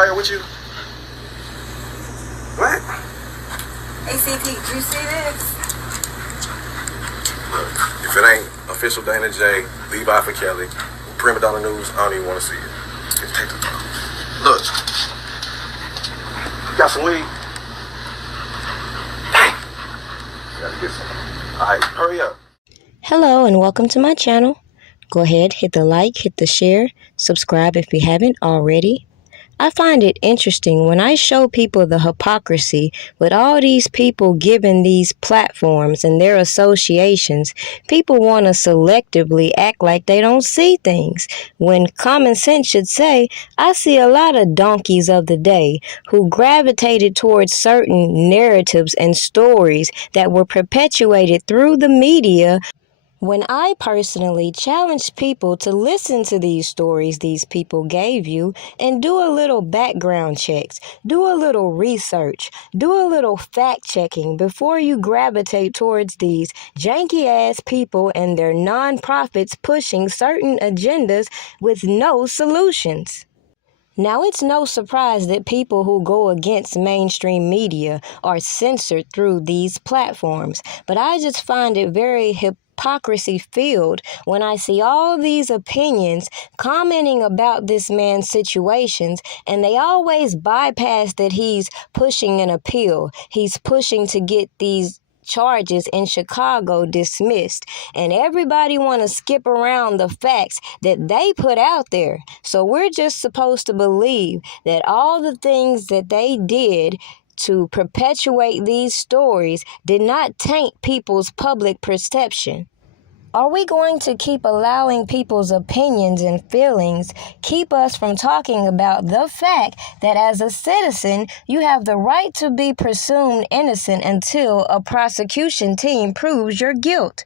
out here with you? What? ACP, did you see this? Look, if it ain't official Dana J, leave out for Kelly, Primadonnanews, I don't even want to see it. Just take the phone. Look. You got some weed? Dang. Gotta get some. Alright, hurry up. Hello and welcome to my channel. Go ahead, hit the like, hit the share, subscribe if you haven't already. I find it interesting when I show people the hypocrisy with all these people given these platforms and their associations. People want to selectively act like they don't see things, when common sense should say, I see a lot of donkeys of the day who gravitated towards certain narratives and stories that were perpetuated through the media. When I personally challenge people to listen to these stories these people gave you and do a little background checks, do a little research, do a little fact checking before you gravitate towards these janky ass people and their nonprofits pushing certain agendas with no solutions. Now, it's no surprise that people who go against mainstream media are censored through these platforms, but I just find it very hypocrisy-filled when I see all these opinions commenting about this man's situations, and they always bypass that he's pushing an appeal. He's pushing to get these charges in Chicago dismissed, and everybody want to skip around the facts that they put out there. So we're just supposed to believe that all the things that they did to perpetuate these stories did not taint people's public perception. Are we going to keep allowing people's opinions and feelings keep us from talking about the fact that as a citizen, you have the right to be presumed innocent until a prosecution team proves your guilt?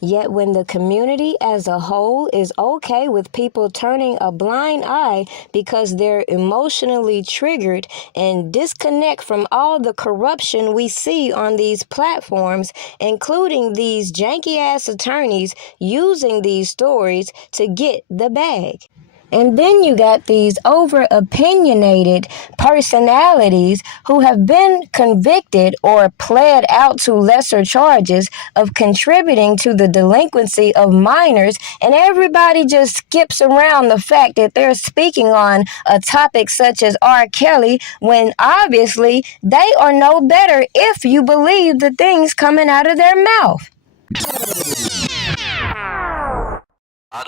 Yet when the community as a whole is okay with people turning a blind eye because they're emotionally triggered and disconnect from all the corruption we see on these platforms, including these janky-ass attorneys using these stories to get the bag. And then you got these over-opinionated personalities who have been convicted or pled out to lesser charges of contributing to the delinquency of minors, and everybody just skips around the fact that they're speaking on a topic such as RKelly when obviously they are no better if you believe the things coming out of their mouth.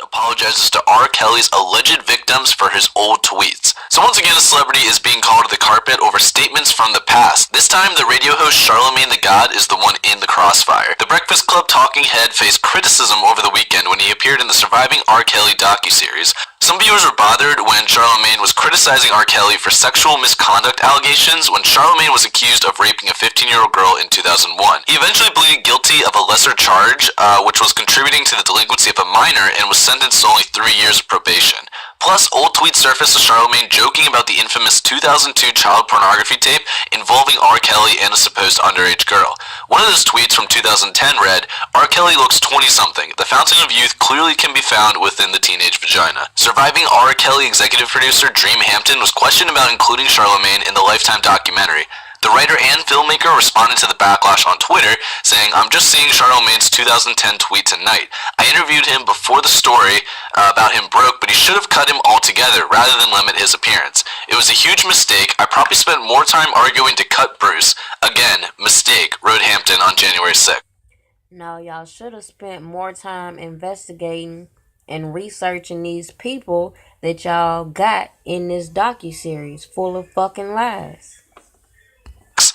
Apologizes to RKelly's alleged victims for his old tweets. So once again, a celebrity is being called to the carpet over statements from the past. This time, the radio host Charlamagne the God is the one in the crossfire. The Breakfast Club talking head faced criticism over the weekend when he appeared in the Surviving RKelly docuseries. Some viewers were bothered when Charlamagne was criticizing RKelly for sexual misconduct allegations when Charlamagne was accused of raping a 15-year-old girl in 2001. He eventually pleaded guilty of a lesser charge, which was contributing to the delinquency of a minor, and was sentenced to only 3 years of probation. Plus, old tweets surfaced of Charlamagne joking about the infamous 2002 child pornography tape involving RKelly and a supposed underage girl. One of those tweets from 2010 read, RKelly looks 20-something. The fountain of youth clearly can be found within the teenage vagina. Surviving RKelly executive producer Dream Hampton was questioned about including Charlamagne in the Lifetime documentary. The writer and filmmaker responded to the backlash on Twitter, saying, I'm just seeing Charlamagne's 2010 tweet tonight. I interviewed him before the story about him broke, but he should have cut him altogether rather than limit his appearance. It was a huge mistake. I probably spent more time arguing to cut Bruce. Again, mistake, wrote Hampton on January 6th. No, y'all should have spent more time investigating and researching these people that y'all got in this docuseries full of fucking lies.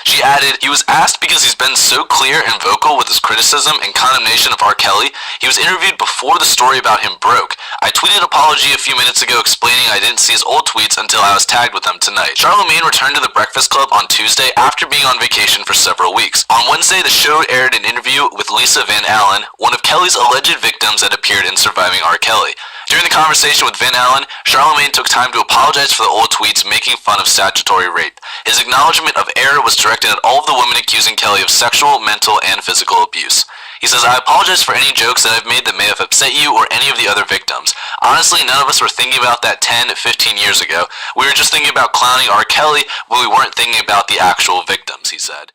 She added, he was asked because he's been so clear and vocal with his criticism and condemnation of RKelly. He was interviewed before the story about him broke. I tweeted an apology a few minutes ago explaining I didn't see his old tweets until I was tagged with them tonight. Charlamagne returned to the Breakfast Club on Tuesday after being on vacation for several weeks. On Wednesday, the show aired an interview with Lisa Van Allen, one of Kelly's alleged victims that appeared in Surviving RKelly. During the conversation with Van Allen, Charlemagne took time to apologize for the old tweets making fun of statutory rape. His acknowledgement of error was directed at all of the women accusing Kelly of sexual, mental, and physical abuse. He says, "I apologize for any jokes that I've made that may have upset you or any of the other victims. Honestly, none of us were thinking about that 10, 15 years ago. We were just thinking about clowning RKelly when we weren't thinking about the actual victims," he said.